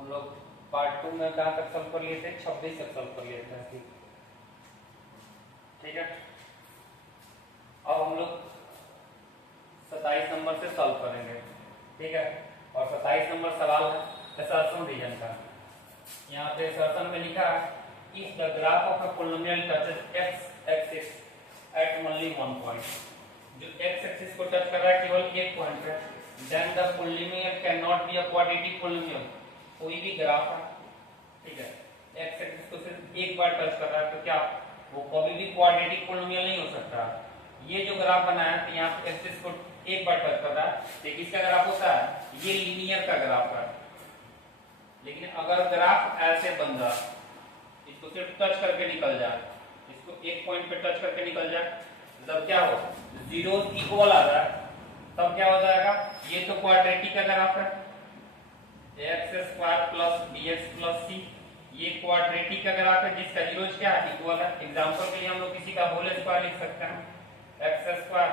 हम लोग पार्ट 2 में कहाँ तक सॉल्व कर लिए थे? 26 तक सॉल्व कर लिए थे। ठीक है, अब हम लोग 27 नंबर से सॉल्व करेंगे। ठीक है, और 27 नंबर सवाल है असर्शन रीजन का। यहाँ पे असर्शन में लिखा है if the graph of a polynomial touches x axis at only one point, जो एक्स एक्सिस को टच कर रहा है केवल एक पॉइंट पे, then the polynomial can not be a quadratic polynomial. कोई भी ग्राफ है, ठीक है, एक्स एक्सिस को सिर्फ एक बार टच कर रहा है तो क्या वो कभी भी क्वाड्रेटिक पोलिनोमियल नहीं हो सकता। ये जो ग्राफ बनाया है यहाँ पे एक्सिस को एक बार टच कर रहा है, तो किसका ग्राफ होता है? ये लीनियर का ग्राफ है। लेकिन अगर ग्राफ ऐसे बन जाए, इसको सिर्फ टच करके निकल जाए, इसको एक पॉइंट पे टच करके निकल जाए, तब क्या हो? जीरो इक्वल आ जाए, तब क्या हो जाएगा? ये तो क्वाड्रेटिक का ग्राफ है, x square plus b x plus c, ये क्वाड्रेटिक का ग्राफ है जिसका जीरोज क्या है? इक्वल है। एग्जांपल के लिए हम लोग किसी का होल स्क्वायर लिख सकते हैं, x square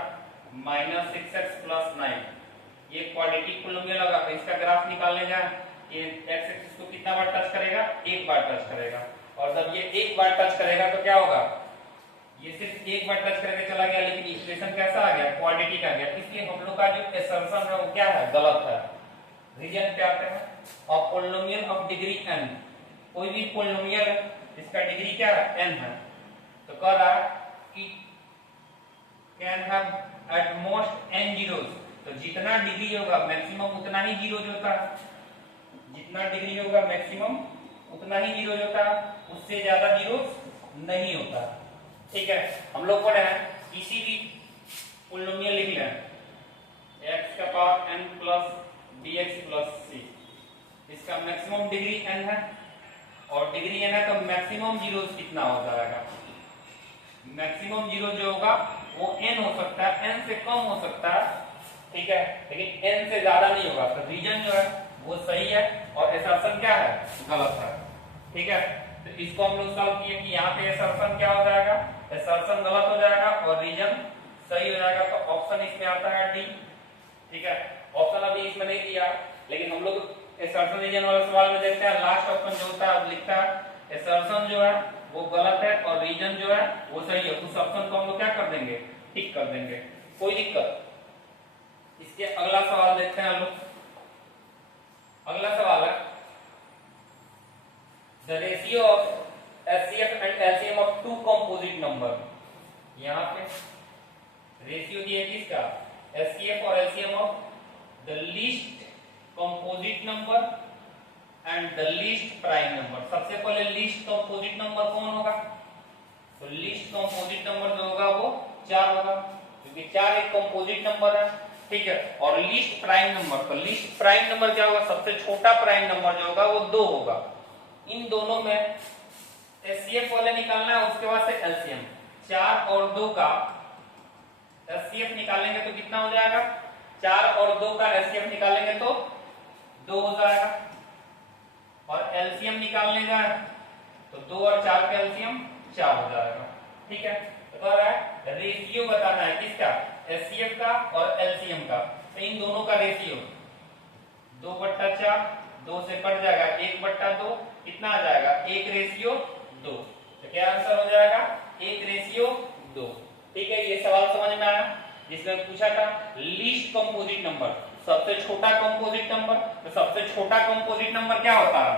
minus 6x plus 9, ये क्वाड्रेटिक पोलिनोमियल होगा। तो इसका ग्राफ निकालने जाए, ये एक्स एक्सिस को कितना बार टच करेगा? एक बार टच करेगा। और जब ये एक बार टच करेगा तो क्या होगा? ये सिर्फ एक बार टच करके चला गया, लेकिन इक्वेशन कैसा आ गया? क्वाड्रेटिक आ गया। इसलिए हम लोग का जो असर्शन है वो क्या है? गलत है। रीजन पे आते हैं, of polynomial of degree n, कोई भी पोलिनोमियल इसका डिग्री क्या है? n है, तो कह रहा है कि can have at most n zeros, तो जितना डिग्री होगा मैक्सिमम उतना ही जीरोज होता है, जितना डिग्री होगा मैक्सिमम उतना ही जीरोज होता है, उससे ज्यादा जीरोज नहीं होता। ठीक है, हम लोग पढ़े हैं किसी भी पोलिनोमियल लिख लें, x का power n plus dx plus c, इसका मैक्सिमम डिग्री n है और डिग्री n है, तो मैक्सिमम जीरोज कितना हो जाएगा? मैक्सिमम जीरो जो होगा वो n हो सकता है, n से कम हो सकता है, ठीक है, लेकिन n से ज्यादा नहीं होगा। तो रीजन जो है वो सही है और असर्शन क्या है? गलत है। ठीक है, तो इसको हम लोग सॉल्व किए कि यहाँ पे असर्शन क्या हो जाएगा? असर्शन गलत हो जाएगा और रीजन सही हो जाएगा। तो ऑप्शन इसमें आता है डी। ठीक है, ऑप्शन अभी इसमें नहीं दिया, लेकिन हम लोग असर्शन रीजन वाले सवाल में देखते हैं लास्ट ऑप्शन जो होता है लिखता है असर्शन जो है वो गलत है और रीजन जो है वो सही है। उस ऑप्शन को हम लोग क्या कर देंगे? टिक कर देंगे, कोई दिक्कत। इसके अगला सवाल देखते हैं हम लोग। अगला सवाल है the ratio of HCF and LCM of two composite number. यहाँ पे रेशियो दिया किसका? एचसीएफ और LCM of the least composite number and the least prime number. सबसे पहले लीस्ट कंपोजिट नंबर कौन होगा? तो लीस्ट कंपोजिट नंबर जो होगा वो 4 होगा, क्योंकि 4 एक कंपोजिट नंबर है। ठीक है, और लीस्ट प्राइम नंबर, तो लीस्ट प्राइम नंबर क्या होगा? सबसे छोटा प्राइम नंबर जो होगा वो 2 होगा। इन दोनों में एचसीएफ वाले निकालना है, उसके बाद से एलसीएम। 4 और 2 का एचसीएफ निकालेंगे तो कितना हो जाएगा? 4 और 2 का एचसीएफ निकालेंगे तो 2 हो जाएगा, और एलसीएम निकालने जाए तो 2 और 4 का एलसीएम 4 हो जाएगा। ठीक है, तो कह रहा है रेशियो बताना है किसका? एचसीएफ का और एलसीएम का। तो इन दोनों का रेशियो 2/4, 2 से कट जाएगा 1/2, कितना आ जाएगा? 1:2। तो क्या आंसर हो जाएगा? 1:2। ठीक है, ये सवाल समझ में आया जिसमें पूछा था लीस्ट कंपोजिट नंबर, सबसे छोटा कंपोजिट नंबर। तो सबसे छोटा कंपोजिट नंबर क्या होता है?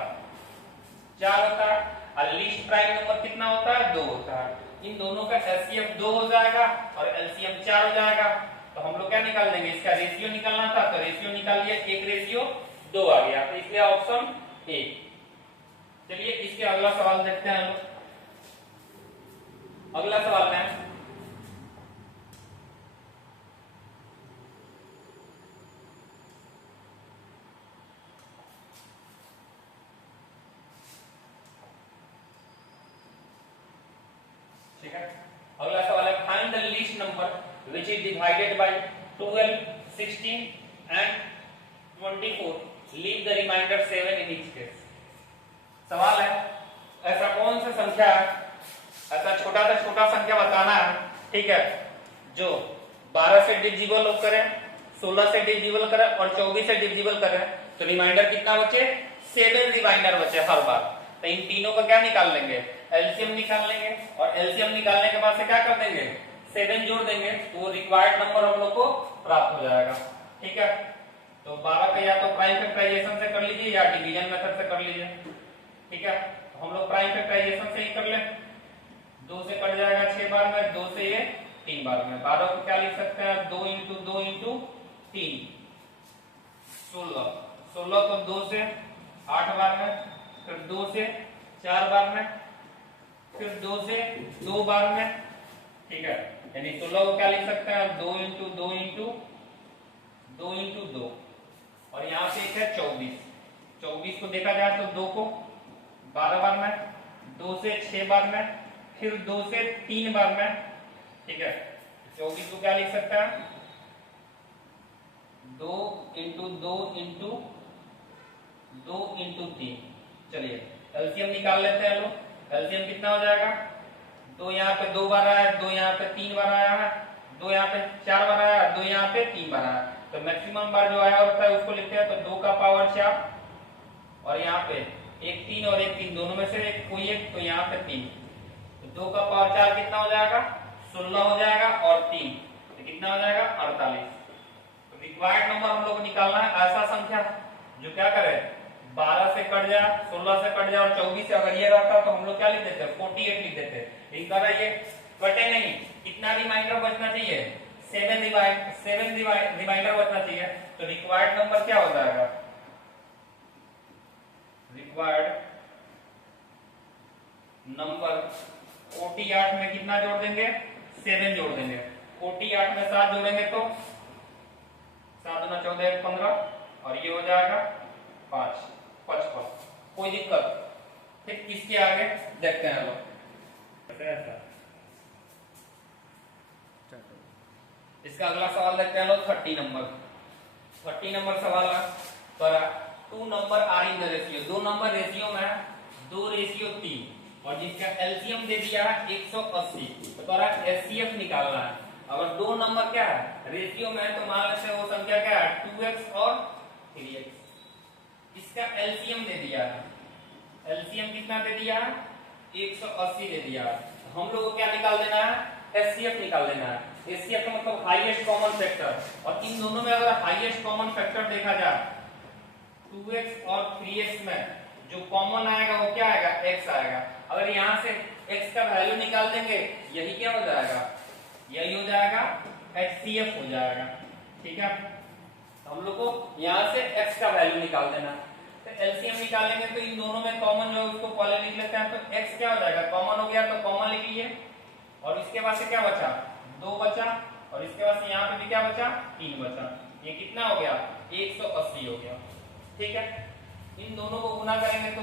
4 होता है, और लीस्ट प्राइम नंबर कितना होता है? 2 होता है। इन दोनों का एचसीएफ 2 हो जाएगा और एलसीएम 4 हो जाएगा। तो हम लोग क्या निकाल देंगे? इसका रेशियो निकालना था, तो रेशियो निकाल लिया, 1:2 आ गया। तो इसलिए ऑप्शन ए। चलिए इसके अगला सवाल देखते हैं हम लोग। अगला सवाल में अगला सवाल है find the least number which is divided by 12, 16 and 24, leave the remainder 7 in each case. सवाल है ऐसा कौन सा संख्या है, ऐसा छोटा संख्या बताना है, ठीक है, जो 12 से डिविजिबल हो करे, 16 से डिविजिबल करें और 24 से डिविजिबल करें तो रिमाइंडर कितना बचे, 7 रिमाइंडर बचे हर बार। तो इन तीनों का क्या निकाल लेंगे, एलसीएम निकाल लेंगे और एलसीएम निकालने के बाद से क्या कर देंगे, 7 जोड़ देंगे तो रिक्वायर्ड नंबर हम लोग को प्राप्त हो जाएगा। ठीक है, तो 12 का या तो प्राइम फैक्टराइजेशन से कर लीजिए या डिवीजन मेथड से कर लीजिए। ठीक है, तो हम लोग प्राइम फैक्टराइजेशन से ही कर लें। 2 से कट जाएगा 6 बार में, 2 से ये 3 बार में। 12 को क्या लिख सकते हैं, 2 इंटू 2 इंटू 3 16। 16 को 2 से 8 बार में, फिर 2 से 4 बार में, फिर 2 से 2 बार में। ठीक है, यानी 16 को क्या लिख सकते हैं, 2 इंटू 2 इंटू 2 इंटू 2 और यहाँ पे एक है 24। 24 को देखा जाए तो 2 को 12 बार में, 2 से 6 बार में, फिर 2 से 3 बार में। ठीक है, 24 को क्या लिख सकते हैं, 2 इंटू 2 इंटू 2 इंटू 3। चलिए एलसीएम निकाल लेते हैं लोग। एलसीएम कितना हो जाएगा, 2 यहाँ पे 2 बार आया, 2 यहाँ पे 3 बार आया है, 2 यहाँ पे 4 बार आया, 2 यहाँ पे 3 बार आया। तो मैक्सिमम बार जो आया होता है उसको लिखते हैं, तो 2 का पावर 4 और यहाँ पे एक 3 और एक 3 दोनों में से एक कोई एक, तो यहाँ पे 3। तो 2 का पावर 4 कितना हो जाएगा, 16 हो जाएगा और 3 तो कितना हो जाएगा, 48। तो रिक्वायर्ड नंबर हम लोग को निकालना है ऐसा संख्या जो क्या करे, 12 से कट जाए, 16 से कट जाए और 24 से अगर ये रहता तो हम लोग क्या लिख देते, 48 लिख देते। लेकिन कह रहा ये कटे नहीं, कितना रिमाइंडर बचना चाहिए, 7 रिमाइंडर बचना चाहिए। तो रिक्वायर्ड नंबर क्या हो जाएगा, रिक्वायर्ड नंबर 48 में कितना जोड़ देंगे, 7 जोड़ देंगे। 48 में 7 जोड़ेंगे तो 7 दूना 14 15 और ये हो जाएगा 5 55। कोई दिक्कत, फिर इसके आगे देखते हैं लोग। इसका अगला सवाल देखते हैं लोग 30 नंबर। 30 नंबर सवाल है, 2 number are in the ratio, 2 number ratio में 2:3 और जिसका एलसीएम दे दिया है 180। तो तुम्हारा एचसीएफ निकालना है। अगर 2 नंबर क्या है रेशियो में तो मान लेते हैं वो संख्या क्या है, 2x और 3x। इसका एलसीएम दे दिया है, एलसीएम कितना दे दिया है, 180 दे दिया है। हम लोग को क्या निकाल देना है, एचसीएफ निकाल देना है। एचसीएफ का मतलब हाईएस्ट कॉमन फैक्टर, और इन दोनों में अगर हाईएस्ट कॉमन फैक्टर देखा जाए 2x और 3x में जो कॉमन आएगा वो क्या आएगा, x आएगा। अगर यहाँ से x का वैल्यू निकाल देंगे यही क्या हो जाएगा, यही हो जाएगा HCF हो जाएगा। ठीक है, तो हम लोग को यहाँ से x का वैल्यू निकाल देना। तो एलसीएम निकालेंगे तो इन दोनों में कॉमन जो है उसको पहले लिख लेते हैं। तो x क्या हो जाएगा, कॉमन हो गया तो कॉमन लिख लिए और इसके बाद से क्या बचा, 2 बचा और इसके बाद से यहाँ पे भी क्या बचा, 3 बचा। ये कितना हो गया, 180 हो गया। ठीक है, इन दोनों को गुना करेंगे तो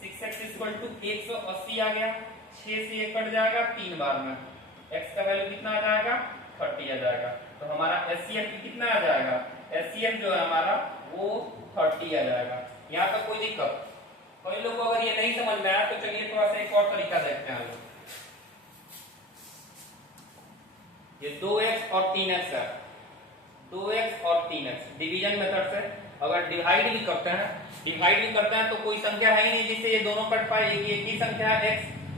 6x इक्वल टू 180 आ गया। 6 से ये कट जाएगा 3 बार में, x का वैल्यू कितना आ जाएगा, 30 आ जाएगा। तो हमारा एचसीएफ कितना आ जाएगा, एचसीएफ जो है हमारा वो 30 आ जाएगा। यहाँ पे कोई दिक्कत, कोई लोग को अगर ये नहीं समझ में आया तो चलिए थोड़ा सा एक और तरीका देखते हैं लोग। ये 2x और 3x है, 2x और 3x डिवीजन मेथड से अगर डिवाइड भी करते हैं तो कोई संख्या है ही नहीं जिससे ये दोनों कट पाए। एक ही संख्या है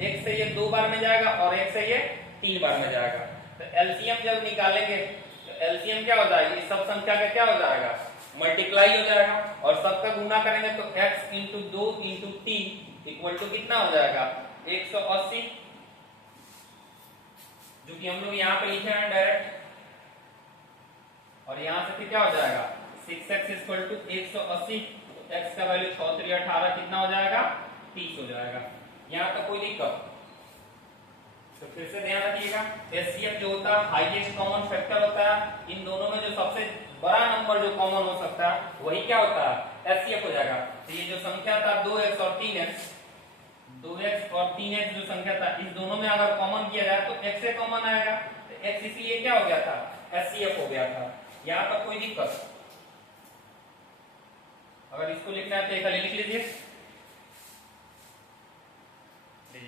x से ये 2 बार में जाएगा और x से ये 3 बार में जाएगा। तो एलसीएम जब निकालेंगे तो एलसीएम क्या हो जाएगा, इस सब संख्या का क्या हो जाएगा, मल्टीप्लाई हो जाएगा और सबका गुना करेंगे तो x इंटू 2 इंटू 3 इक्वल टू कितना हो जाएगा, 180, जो कि हम लोग यहाँ पे लिखे हैं डायरेक्ट। और यहाँ से फिर क्या हो जाएगा, 6x इक्वल टू 180, तो x का वैल्यू 6 3 18 कितना हो जाएगा, 30 हो जाएगा। यहाँ तक कोई दिक्कत, तो फिर से ध्यान रखिएगा एचसीएफ जो होता है हाईएस्ट कॉमन फैक्टर होता है। इन दोनों में जो सबसे बड़ा नंबर जो कॉमन हो सकता है वही क्या होता है, एचसीएफ हो जाएगा। तो ये जो संख्या था 2x और 3x, 2x और 3x जो संख्या था इस दोनों में अगर कॉमन किया जाए तो x से कॉमन आएगा, तो x इसलिए क्या हो गया था, एचसीएफ हो गया था। यहाँ पर कोई दिक्कत, अगर इसको लिखना है तो खाली लिख लीजिए।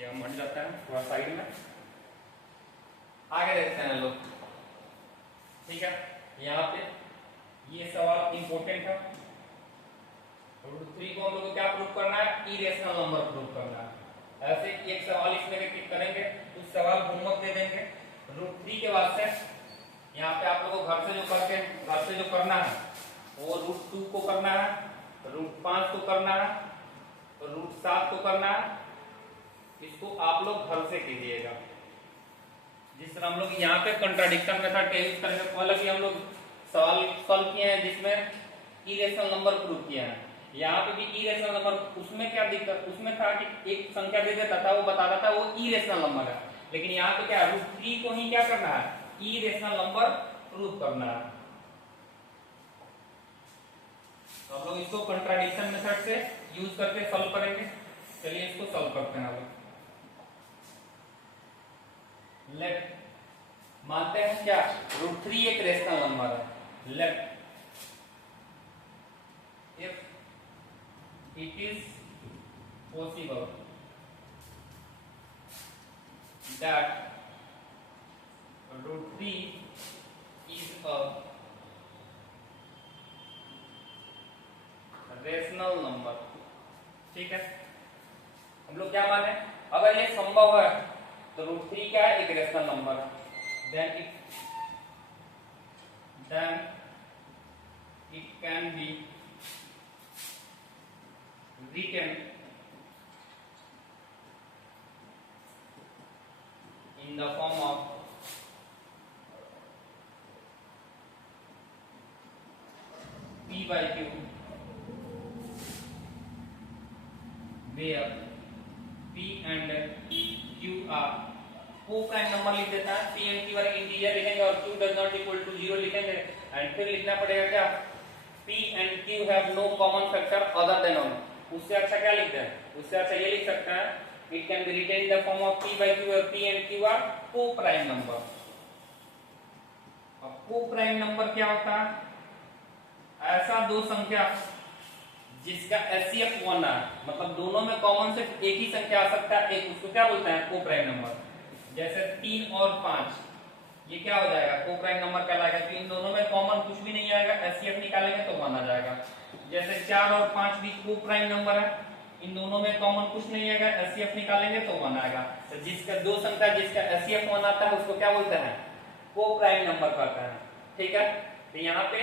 हम हट जाते हैं थोड़ा साइड में, आगे देखते हैं लोग। ठीक है, यहाँ पे सेकंड था। रूट 3 को हम लोग को क्या प्रूव करना है, इरेशनल नंबर प्रूव करना है। ऐसे एक सवाल इसमें रिपीट करेंगे, कुछ सवाल होमवर्क दे देंगे। रूट 3 के बाद से यहाँ पे आप लोगों को घर से जो करना है वो रूट 2 को करना है, रूट 5 को करना है, रूट 7 को करना है। इसको आप लोग घर से कीजिएगा। जिस तरह हम लोग यहाँ पे कंट्राडिक्शन मेथड का यूज करेंगे, मतलब कि हम लोग सवाल सॉल्व किए हैं जिसमें इरेशनल नंबर प्रूव किया है। यहाँ पे भी इरेशनल नंबर, उसमें क्या दिक्कत, उसमें था कि एक संख्या दे देता था, वो बता रहा था वो इरेशनल नंबर है। लेकिन यहाँ पे क्या, रूट 3 को ही क्या करना है, इरेशनल नंबर प्रूव करना है। तो हम लोग इसको कंट्राडिक्शन मेथड से यूज करके सॉल्व करेंगे। चलिए इसको सॉल्व करते हैं। लेट मानते हैं क्या, रूट 3 एक रेशनल नंबर है। Let if it is possible that root 3 is a rational number। ठीक है, हम लोग क्या माने, अगर ये संभव है तो रूट 3 क्या है, एक रेशनल नंबर है। then it can be written in the form of P by Q, where P and Q are को प्राइम नंबर लिख देता है, P and Q वाले इंटीजर लिखेंगे और Q does not equal to 0 लिखेंगे। एंड फिर लिखना पड़ेगा क्या, P and Q have no common factor other than 1। उससे अच्छा क्या लिखते हैं, उससे अच्छा ये लिख सकते हैं, it can be written in the form of P by Q और P and Q are coprime number. अब को प्राइम नंबर क्या होता है, ऐसा दो संख्या जिसका HCF 1 है, मतलब दोनों में कॉमन सिर्फ एक ही संख्या आ सकता है, एक, उसको क्या बोलते हैं, को प्राइम नंबर। जैसे 3 और 5 ये क्या हो जाएगा, को प्राइम नंबर कहलाएगा, क्योंकि इन दोनों में कॉमन कुछ भी नहीं आएगा, HCF निकालेंगे तो माना जाएगा। जैसे 4 और 5 भी को प्राइम नंबर है, इन दोनों में कॉमन कुछ नहीं आएगा, HCF निकालेंगे तो 1 आएगा। तो जिसका दो संख्या जिसका HCF 1 आता है उसको क्या बोलते हैं, को प्राइम नंबर कहते हैं। ठीक है, तो यहाँ पे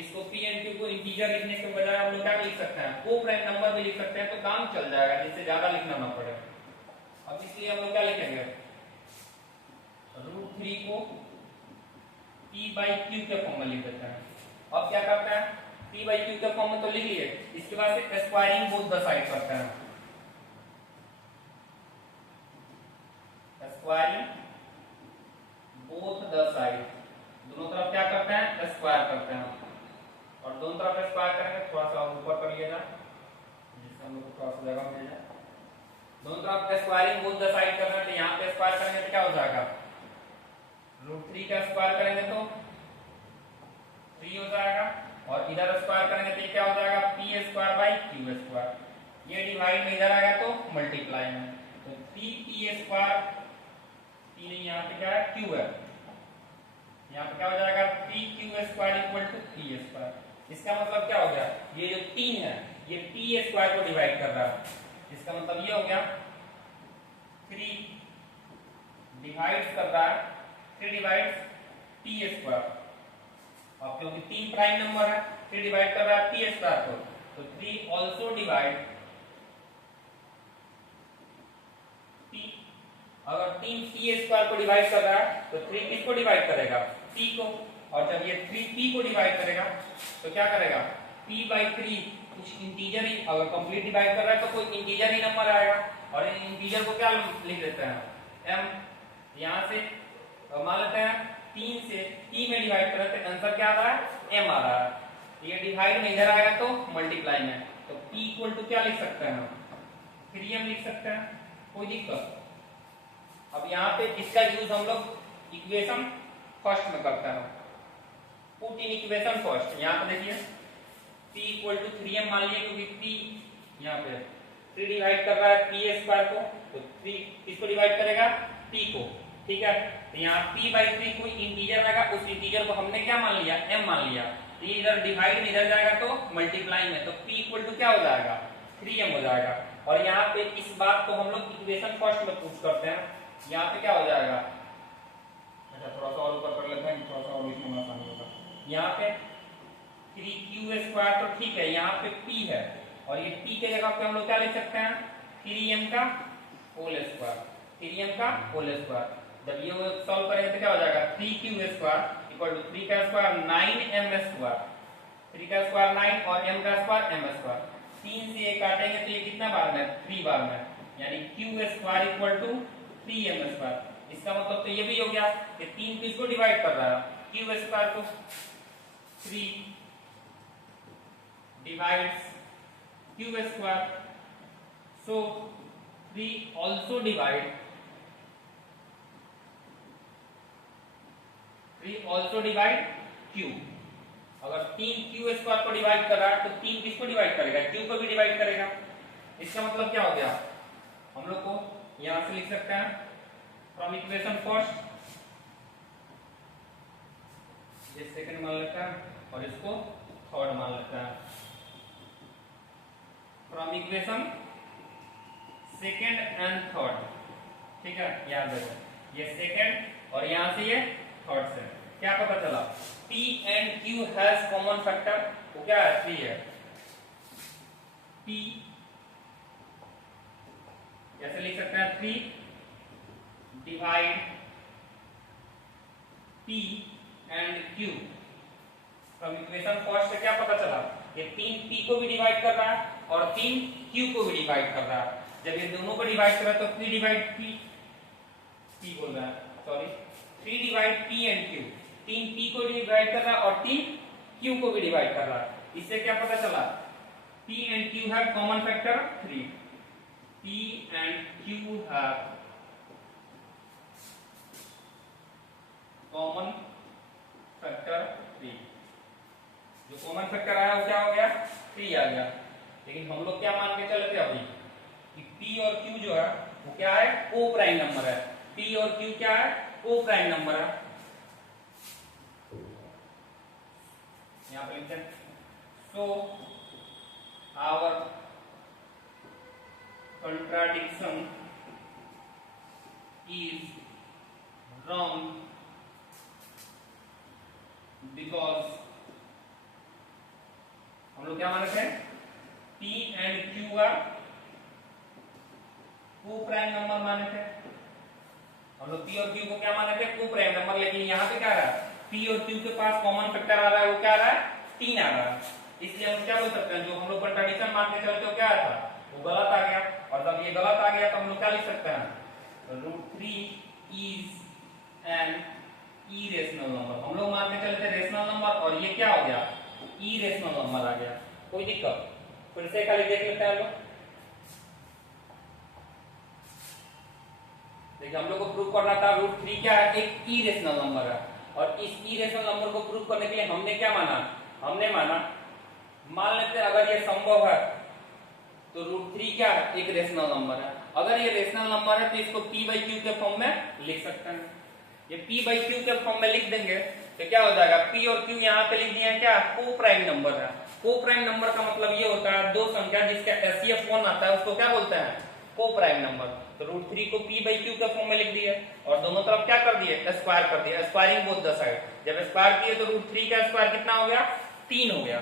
इसको P and Q को इंटीजर लिखने के बजाय हम लोग क्या लिख सकते हैं, को प्राइम नंबर भी लिख सकते हैं, तो काम चल जाएगा, जिससे ज्यादा लिखना ना पड़े। अब इसलिए हम लोग क्या लिखेंगे, रूट 3 को P by Q के फॉर्म में लिख देते हैं। अब क्या करते हैं, P by Q के फॉर्म में तो लिख लिए, इसके बाद से स्क्वायरिंग बोथ द साइड करते हैं। स्क्वायरिंग बोथ द साइड, दोनों तरफ क्या करते हैं, स्क्वायर करते हैं। और दोनों तरफ स्क्वायर करेंगे, थोड़ा सा ऊपर कर लिया जाए जिससे हम लोग को थोड़ा सा जगह मिल जाए। दोनों तरफ स्क्वायरिंग बोथ द साइड करना है, तो यहाँ पे स्क्वायर करेंगे तो क्या हो जाएगा, रूट 3 का स्क्वायर करेंगे तो 3 हो जाएगा, और इधर स्क्वायर करेंगे तो क्या हो जाएगा, P square by Q square. ये डिवाइड में इधर आएगा तो मल्टीप्लाई में, तो 3p स्क्वायर, पी नहीं यहाँ पे क्या है, क्यू है, यहाँ पे क्या हो जाएगा 3q square equal to p square. इसका मतलब क्या हो गया, ये जो 3 है ये p स्क्वायर को डिवाइड कर रहा है, इसका मतलब ये हो गया 3 डिवाइड्स कर रहा है, 3 डिवाइड्स p स्क्वायर। अब क्योंकि 3 प्राइम नंबर है, 3 डिवाइड कर रहा है p स्क्वायर को, तो 3 आल्सो डिवाइड p। अगर 3 p स्क्वायर को डिवाइड कर रहा है तो 3 किसको डिवाइड करेगा, p को, और जब ये 3p को डिवाइड करेगा तो क्या करेगा, p by 3 कुछ इंटीजर ही, अगर कंप्लीट डिवाइड कर रहा है तो कोई इंटीजर ही नंबर आएगा, और इन इंटीजर को क्या लिख देते हैं, m। यहाँ से मान लेते हैं 3 से p में डिवाइड कर रहे हैं, आंसर क्या आ रहा है, m आ रहा है। ये डिवाइड में इधर आएगा तो मल्टीप्लाई में, तो p इक्वल टू क्या लिख सकते हैं, 3m लिख सकते हैं, कोई दिक्कत। अब यहाँ पे इसका यूज हम लोग इक्वेशन फर्स्ट में करते हैं, पुट इन इक्वेशन फर्स्ट। यहाँ पे देखिए p इक्वल टू 3m मान लिया, क्योंकि p यहाँ पे 3 डिवाइड कर रहा है p स्क्वायर को, तो 3 किसको डिवाइड करेगा, p को। ठीक है, तो यहाँ p by 3 कोई इंटीजर आएगा, उस इंटीजर को हमने क्या मान लिया, m मान लिया, ये इधर डिवाइड में इधर जाएगा तो मल्टीप्लाई में, तो p इक्वल टू क्या हो जाएगा 3m हो जाएगा। और यहाँ पे इस बात को हम लोग इक्वेशन फर्स्ट में पुट करते हैं, यहाँ पे क्या हो जाएगा, अच्छा थोड़ा सा और ऊपर कर लेते हैं, थोड़ा सा और लिखने में आसानी होगा। यहाँ पे 3q² तो ठीक है, यहाँ पे p है और ये p के जगह पे हम लोग क्या लिख सकते हैं 3m का होल स्क्वायर, 3m का होल स्क्वायर। जब ये सॉल्व करेंगे तो क्या हो जाएगा 3q² इक्वल टू 3 का स्क्वायर 9m स्क्वायर, 3 का स्क्वायर 9 और m का स्क्वायर m स्क्वायर, 3 से ये काटेंगे तो ये कितना बार में 3 बार में, यानी q² equal to 3m square. इसका मतलब तो ये भी हो गया कि 3 को इसको डिवाइड कर रहा है, q² को 3 divides q², so 3 also divide q। अगर 3 q² को डिवाइड कर रहा है तो 3 किसको डिवाइड करेगा q को भी डिवाइड करेगा। इसका मतलब क्या हो गया, हम लोग को यहां से लिख सकते हैं फ्रॉम इक्वेशन फर्स्ट, ये सेकंड मान लेते हैं और इसको थर्ड मान लेते हैं, from equation second and third, ठीक है याद रखो ये सेकंड और यहां से ये थर्ड से क्या पता चला p and q has common factor, वो क्या है 3 है, p कैसे लिख सकते हैं 3 divide p and q। From equation first से क्या पता चला ये 3 p को भी डिवाइड कर रहा है और 3 q को भी डिवाइड कर रहा है। जब ये दोनों को डिवाइड कर रहा है तो 3 डिवाइड p बोल रहा है, sorry 3 divide p and q, 3 p को डिवाइड कर रहा है और 3 q को भी डिवाइड कर रहा है। इससे क्या पता चला p and q have common factor 3, p and q have common factor 3। जो कॉमन फैक्टर आया वो क्या हो गया 3 आ गया। लेकिन हम लोग क्या मान के चले थे अभी कि p और q जो है वो क्या है को प्राइम नंबर है, p और q क्या है को प्राइम नंबर है। यहाँ पे लिखते हैं so our contradiction is wrong because हम लोग क्या मान रहे हैं p एंड q का को प्राइम नंबर माने थे, हम लोग p और q को क्या माने थे को प्राइम नंबर। लेकिन यहाँ पे क्या रहा है p और q के पास कॉमन फैक्टर आ रहा है, वो क्या आ रहा है 3 आ रहा है। इसलिए हम क्या बोल सकते हैं जो हम लोग कंट्राडिक्शन मान के चलते हो क्या आया था वो गलत आ गया, और जब ये गलत आ गया तो हम लोग क्या लिख सकते हैं √3 इज एन इरेशनल नंबर। हम लोग मान के चलते रेशनल नंबर और ये क्या हो गया इरेशनल नंबर आ गया। कोई दिक्कत, फिर से खाली देख लेते हैं लोग। देखिए हम लोग को प्रूव करना था √3 क्या है एक इरेशनल नंबर है, और इस इरेशनल नंबर को प्रूव करने के लिए हमने क्या माना, हमने माना मान लेते हैं अगर ये संभव है तो √3 क्या है एक रेशनल नंबर है। अगर ये रेशनल नंबर है तो इसको p/q के फॉर्म में लिख सकते हैं। ये p/q के फॉर्म में लिख देंगे तो क्या हो जाएगा p और q यहाँ पे लिख दिया है क्या को प्राइम नंबर है। को प्राइम नंबर का मतलब ये होता है दो संख्या जिसका HCF 1 आता है उसको क्या बोलते हैं को प्राइम नंबर। तो √3 को p/q के फॉर्म में लिख दिया और दोनों तरफ क्या कर दिए स्क्वायर कर दिया, स्क्वायरिंग बोथ द साइड। जब स्क्वायर किए तो √3 का स्क्वायर कितना हो गया 3 हो गया,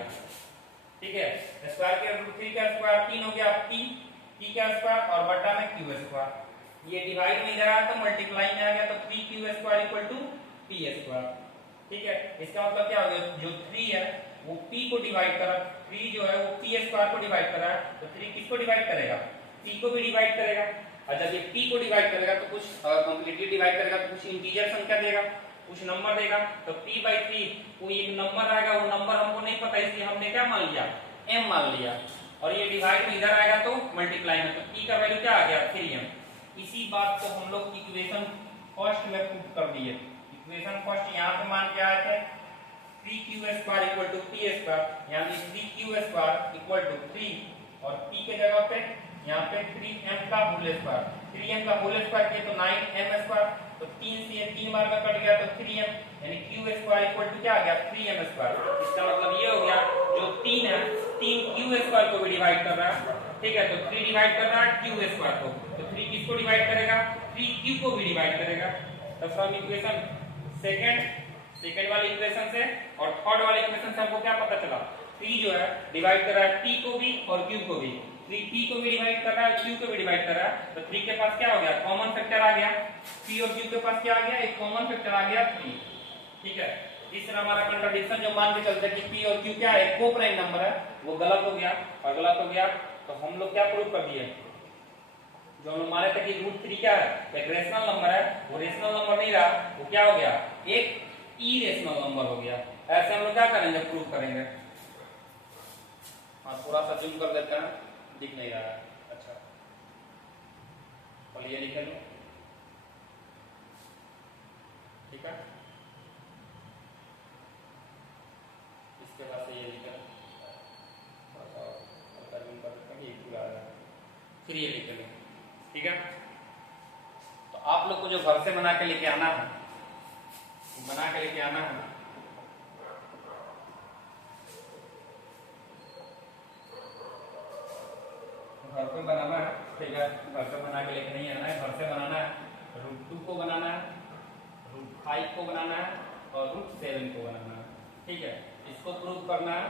ठीक है स्क्वायर किया √3 का स्क्वायर 3 हो गया p का स्क्वायर और बटा में q²। ये डिवाइड में इधर आया तो मल्टीप्लाई में आ गया तो 3q² इक्वल टू p², ठीक है। इसका मतलब क्या हो गया जो 3 है वो p को डिवाइड कर रहा है, 3 जो है वो p² को डिवाइड कर रहा है तो 3 किसको डिवाइड करेगा p को भी डिवाइड करेगा। और जब ये p को डिवाइड करेगा तो कुछ कंप्लीटली डिवाइड करेगा तो कुछ इंटीजर संख्या देगा, कुछ नंबर देगा। तो p/3 कोई एक नंबर आएगा, वो नंबर हमको नहीं पता इसलिए हमने क्या मान लिया m मान लिया, और ये डिवाइड में इधर आएगा तो मल्टीप्लाई में, तो p का वैल्यू क्या आ गया 3m। इसी बात को हम लोग इक्वेशन फर्स्ट में प्रूव कर दिए। इक्वेशन फर्स्ट यहाँ पे मान के आए थे 3q² इक्वल टू p², यानी 3q² इक्वल टू 3 और p के जगह पे यहाँ पे 3m का होल स्क्वायर, 3m का होल स्क्वायर किए तो 9m² तो 3 से 3 बार में कट गया तो 3m, यानी क्यू स्क्वायर इक्वल टू क्या आ गया 3m स्क्वायर। इसका मतलब ये हो गया जो 3 है 3 क्यू स्क्वायर को भी डिवाइड कर रहा है, ठीक है। तो 3 डिवाइड कर रहा है क्यू स्क्वायर को, तो 3 किसको डिवाइड करेगा 3 क्यू को भी डिवाइड करेगा। तो फ्रॉम इक्वेशन सेकंड वाली इक्वेशन से और थर्ड वाली इक्वेशन से हमको क्या पता चला, 3 जो है डिवाइड कर रहा है t को भी और q को भी, 3 t को भी डिवाइड कर रहा है q को भी डिवाइड कर रहा है। तो 3 के पास क्या हो गया कॉमन फैक्टर आ गया, p और q के पास क्या आ गया एक कॉमन फैक्टर आ गया 3, ठीक है। तीसरा हमारा कंट्राडिक्शन जो मान के चलते कि p और q क्या है को प्राइम नंबर है, वो गलत हो गया। और गलत हो गया तो हम लोग क्या प्रूव कर दिए, जो हम लोग माने थे कि √3 क्या है एक रेशनल नंबर है, वो रेशनल नंबर नहीं रहा, वो क्या हो गया एक इरेशनल नंबर हो गया। ऐसे हम लोग क्या करेंगे प्रूव करेंगे। हाँ थोड़ा सा जूम कर देते हैं, दिख नहीं रहा है। अच्छा और ये लिखे लो, ठीक है। इसके बाद से ये लिखे लो, ये पूरा है, फिर ये लिखे लो, ठीक है। तो आप लोग को जो घर से बना के लेके आना है, बना के लेके आना है, घर पे बनाना है, ठीक है। घर पे बना के लेके नहीं आना है, घर से बनाना है। √2 को बनाना है, √5 को बनाना है और √7 को बनाना है, ठीक है। इसको प्रूव करना है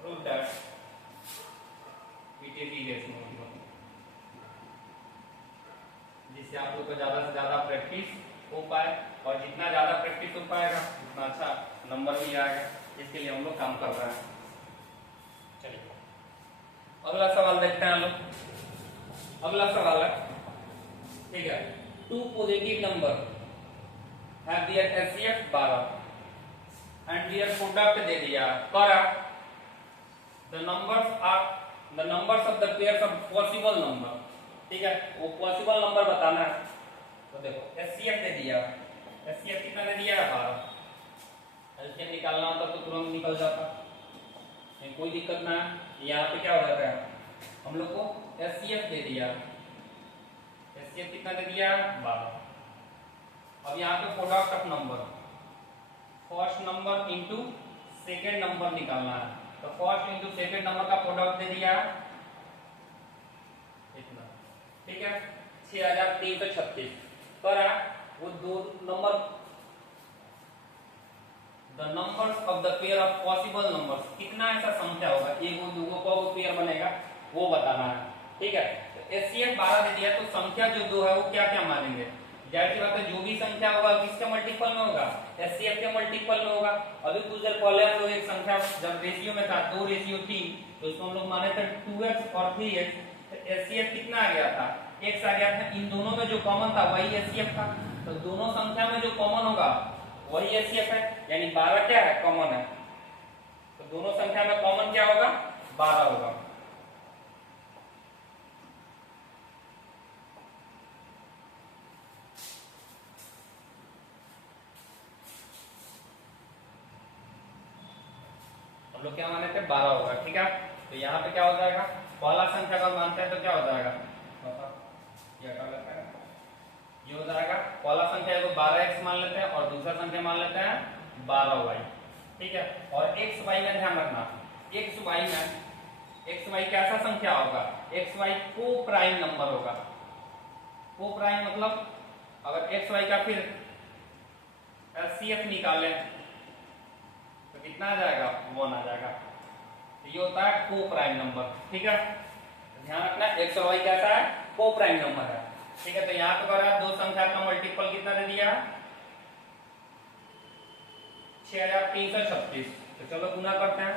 prove that it is irrational, जिससे आप लोग को ज्यादा से ज्यादा प्रैक्टिस हो पाए, और जितना ज्यादा प्रैक्टिस हो पाएगा उतना अच्छा नंबर भी आएगा। इसके लिए हम लोग काम कर रहे हैं। चलिए अगला सवाल देखते हैं हम लोग। अगला सवाल है, ठीक है, 2 positive number have their HCF 12 and their product दे दिया करा the numbers of the pairs of possible number, ठीक है। वो पॉसिबल नंबर बताना है। तो देखो एचसीएफ दे दिया, एचसीएफ कितना दे दिया है 12, एलसीएम निकालना होता तो तुरंत निकल जाता, नहीं कोई दिक्कत ना है। यहाँ पे क्या हो जाता है हम लोग को एचसीएफ दे दिया, एचसीएफ कितना दे दिया 12। अब यहाँ पे product of number, first number into second number निकालना है। तो फर्स्ट इंटू सेकेंड नंबर का प्रोडक्ट दे दिया इतना, ठीक है 6336 पर वो दो number the numbers of the pair of possible numbers, कितना ऐसा संख्या होगा एक दो को पेयर बनेगा वो बताना है, ठीक है। तो एचसीएफ 12 दे दिया, तो संख्या जो दो है वो क्या क्या मानेंगे, जाहिर सी बात है जो भी संख्या होगा किसके मल्टीपल में होगा एचसीएफ के मल्टीपल में होगा। अभी कुछ देर पहले हम लोग एक संख्या जब रेशियो में था 2:3, तो उसको हम लोग माने थे 2x और 3x, तो एचसीएफ कितना आ गया था x आ गया था। इन दोनों में जो कॉमन था वही एचसीएफ था, तो दोनों संख्या में जो कॉमन होगा वही एचसीएफ है, यानी 12 क्या है कॉमन है। तो दोनों संख्या में कॉमन क्या होगा 12 होगा। हम लोग क्या माने थे 12 होगा, ठीक है। तो यहाँ पे क्या हो जाएगा पहला संख्या अगर मानते हैं तो क्या हो जाएगा ये हो जाएगा पहला संख्या को 12x मान लेते हैं और दूसरा संख्या मान लेते हैं 12y, ठीक है। और x y में ध्यान रखना, x y कैसा संख्या होगा x y को प्राइम नंबर होगा। को प्राइम मतलब अगर x y का फिर एचसीएफ निकालें तो कितना आ जाएगा 1 आ जाएगा। ये होता है को प्राइम नंबर, ठीक है। ध्यान रखना x और y कैसा है को प्राइम नंबर है, ठीक है। तो यहाँ पे कह दो संख्या का मल्टीपल कितना दे दिया 6336, तो चलो गुना करते हैं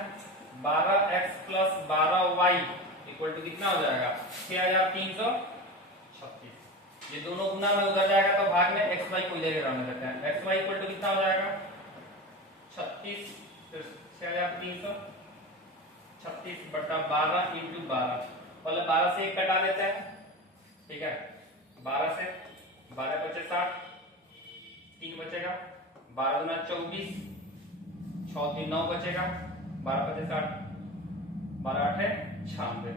12x + 12y इक्वल टू कितना हो जाएगा 6336। ये दोनों गुना में उधर जाएगा तो भाग में x y को इधर रहने देते हैं, x y इक्वल टू कितना हो जाएगा 36 6336 बटा 12 × 12, पहले 12 से 1 कटा देते हैं, ठीक है। 12 से 12 बचे 60, 3 बचेगा 12 × 24, 6 3 9 बचेगा 12 बचे 60, 12 8 96,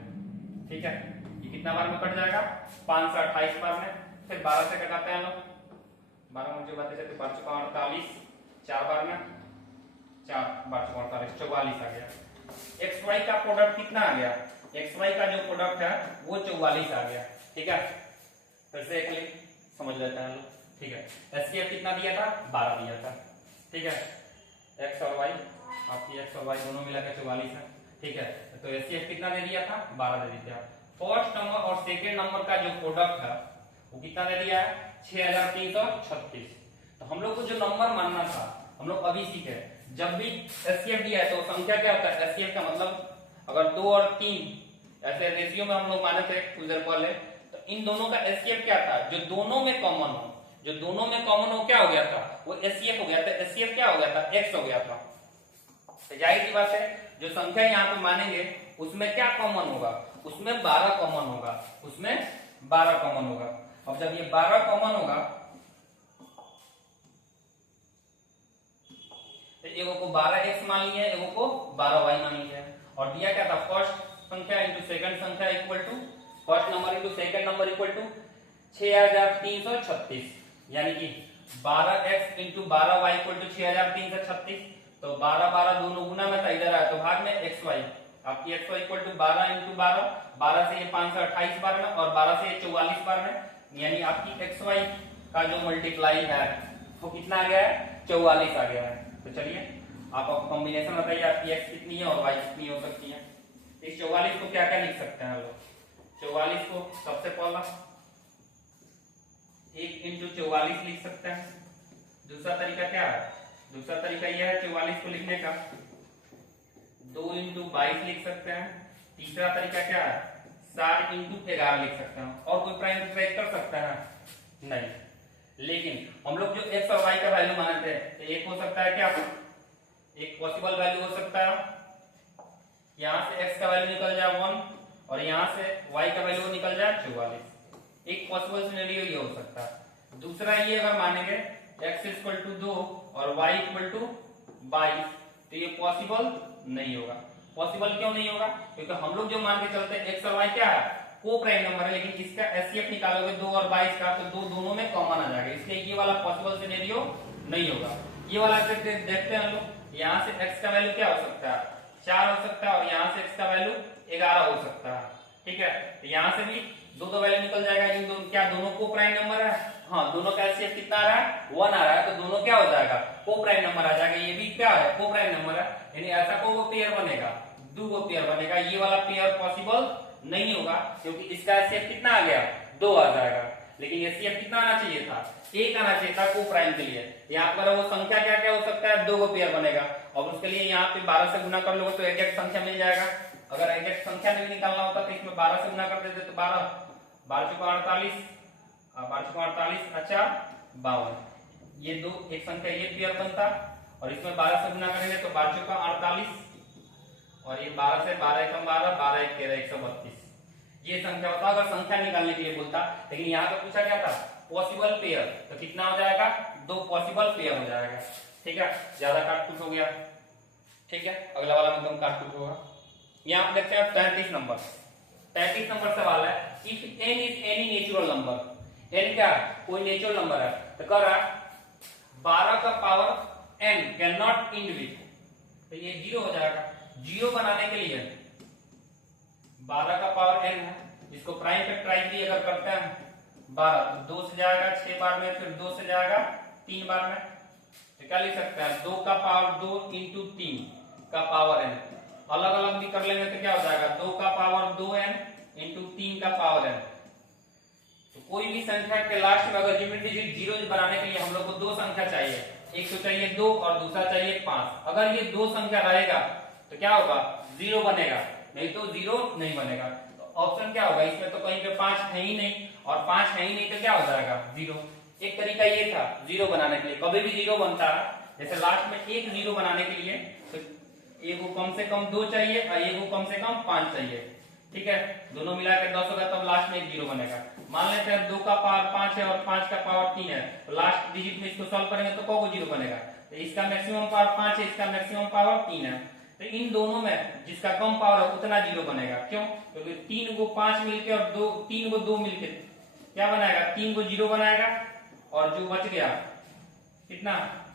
ठीक है। ये कितना बार में कट जाएगा 528 बार में, फिर 12 से कटाते हैं लोग, 12 मुझे बातें करते 12 चौका 48, 4 बार में 4 12 चौका 48, 44 आ गया। एक्स वाई का प्रोडक्ट कितना आ गया, एक्स वाई का जो प्रोडक्ट है वो 44 आ गया। ठीक है, फिर से एक लिख समझ लेते हैं लोग। ठीक है, एचसीएफ कितना दिया था, 12 दिया था। ठीक है, एक्स और वाई, आपकी एक्स और वाई दोनों मिलाकर 44 है। ठीक है, तो एचसीएफ कितना दे दिया था, 12 दे दिया। फर्स्ट नंबर और सेकेंड नंबर का जो प्रोडक्ट है वो कितना दे दिया है, 6336। तो हम लोग को जो नंबर मानना था हम लोग अभी सीखे, जब भी एचसीएफ दिया है तो संख्या क्या होता है, एचसीएफ का मतलब अगर 2 और 3 ऐसे रेशियो में हम लोग माने थे कुछ देर पहले, तो इन दोनों का एचसीएफ क्या था, जो दोनों में कॉमन हो, जो दोनों में कॉमन हो क्या हो गया था, वो एचसीएफ हो गया था। एचसीएफ क्या हो गया था, एक्स हो गया था। तो जाहिर सी बात है जो संख्या यहाँ पे मानेंगे उसमें क्या कॉमन होगा, उसमें 12 कॉमन होगा, उसमें 12 कॉमन होगा। अब जब ये 12 कॉमन होगा तो एगो को 12x मान लिया, एगो को 12y मान लिया, और दिया क्या था, फर्स्ट संख्या इंटू सेकंड संख्या equal to first number into second number equal to 6336, यानी कि 12x into 12y equal to 6336। तो 12 12 दोनों गुना में था, इधर आया तो भाग में xy, आपकी xy इक्वल टू 12 इंटू 12, 12 से ये 528 बार में और 12 से ये 44 बार में, यानी आपकी xy का जो मल्टीप्लाई है वो कितना आ गया है, 44 आ गया है। तो चलिए आप कॉम्बिनेशन बताइए आपकी x कितनी है और y कितनी हो सकती है। इस 44 को क्या क्या लिख सकते हैं लोग, 44 को सबसे पहला 1 इंटू 44 लिख सकते हैं। दूसरा तरीका क्या है, दूसरा तरीका यह है 44 को लिखने का 2 इंटू 22 लिख सकते हैं। तीसरा तरीका क्या है, 7 इंटू 11 लिख सकते हैं। और कोई प्राइम ट्राई कर सकता है नहीं, लेकिन हम लोग जो x और y का वैल्यू मानते हैं तो एक हो सकता है क्या, एक पॉसिबल वैल्यू हो सकता है यहां से x का वैल्यू निकल जाए 1 और यहां से y का वैल्यू निकल जाए 44, एक पॉसिबल सिनेरियो ये हो सकता है। दूसरा ये अगर मानेंगे x इक्वल टू 2 और y इक्वल टू 22 तो ये पॉसिबल नहीं होगा। पॉसिबल क्यों नहीं होगा, क्योंकि हम लोग जो मान के चलते हैं x और y क्या है, को प्राइम नंबर है, लेकिन इसका एचसीएफ निकालोगे 2 और 22 का तो दो दोनों में कॉमन आ जाएगा, इसलिए ये वाला पॉसिबल सिनेरियो नहीं होगा। ये वाला देखते हैं हम लोग, यहाँ से x का वैल्यू क्या हो सकता है, 4 हो सकता है और यहाँ से x का वैल्यू 11 हो सकता है। ठीक है, तो यहाँ से भी दो वैल्यू निकल जाएगा। इन दोनों क्या दोनों को प्राइम नंबर है, हाँ दोनों का एचसीएफ कितना आ रहा है, 1 आ रहा है, तो दोनों क्या हो जाएगा, को प्राइम नंबर आ जाएगा। ये भी क्या है, को प्राइम नंबर है, यानी ऐसा को पेयर बनेगा, दो पेयर बनेगा। ये वाला पेयर पॉसिबल नहीं होगा क्योंकि इसका एचसीएफ कितना आ गया, 2 आ जाएगा, लेकिन एचसीएफ कितना आना चाहिए था, 1 आना चाहिए था को प्राइम के लिए। यहाँ पर वो संख्या क्या क्या हो सकता है, 2 पेयर बनेगा, और उसके लिए यहाँ पे 12 से गुना कर लोगे तो एग्जैक्ट संख्या मिल जाएगा। अगर एग्जैक्ट संख्या नहीं निकालना होता तो इसमें 12 से गुना कर देते तो 12 12 चौका 48, 12 चौका 48, अच्छा 52, ये दो एक संख्या ये पेयर बनता, और इसमें 12 से गुना करेंगे तो 12 चौका 48, और ये 12 से 12 एकम 12, 12 एक 13, 132 ये संख्या होता अगर संख्या निकालने के लिए बोलता। लेकिन यहाँ पे पूछा क्या था, पॉसिबल पेयर, तो कितना हो जाएगा, 2 पॉसिबल पेयर हो जाएगा। ठीक है, ज्यादा काटकुट हो गया। ठीक है, अगला वाला में कम काटकुट होगा। यहाँ आप देखते हैं 33 नंबर, 33 नंबर सवाल है, if n is any natural number, n क्या कोई नेचुरल नंबर है, तो कह रहा 12 का power n can not and with, तो ये 0 हो जाएगा। 0 बनाने के लिए 12 का पावर n है, इसको प्राइम फैक्टराइज भी अगर करते हैं 12 तो 2 से जाएगा 6 बार में, फिर 2 से जाएगा 3 बार में, तो क्या लिख सकते हैं 2 का पावर 2 इंटू 3 का पावर n। अलग अलग भी कर लेंगे तो क्या हो जाएगा 2 का पावर 2n इंटू 3 का पावर n। तो कोई भी संख्या के लास्ट में अगर जियोमेट्रिक डिजिट 0 बनाने के लिए हम लोग को 2 संख्या चाहिए, एक तो चाहिए 2 और दूसरा चाहिए 5। अगर ये 2 संख्या रहेगा तो क्या होगा 0 बनेगा, नहीं तो 0 नहीं बनेगा। तो ऑप्शन क्या होगा इसमें, तो कहीं पे 5 है ही नहीं, और 5 है ही नहीं तो क्या हो जाएगा 0। एक तरीका ये था 0 बनाने के लिए, कभी भी 0 बनता है, जैसे लास्ट में एक 0 बनाने के लिए तो एक को कम से कम 2 चाहिए और एक को कम से कम 5 चाहिए। ठीक है, दोनों मिलाकर 10 होगा तब लास्ट में एक 0 बनेगा। मान लेते हैं 2 का पावर 5 है और 5 का पावर 3 है, तो लास्ट डिजिट में इसको सॉल्व करेंगे तो कौन 0 बनेगा, तो इसका मैक्सिमम पावर 5 है, इसका मैक्सिमम पावर 3 है, तो इन दोनों में जिसका कम पावर है उतना 0 बनेगा। क्यों, क्योंकि 3 को 5 मिलके और 3 को 2 मिलके क्या बनाएगा, 3 को 0 बनाएगा और जो बच गया कितना,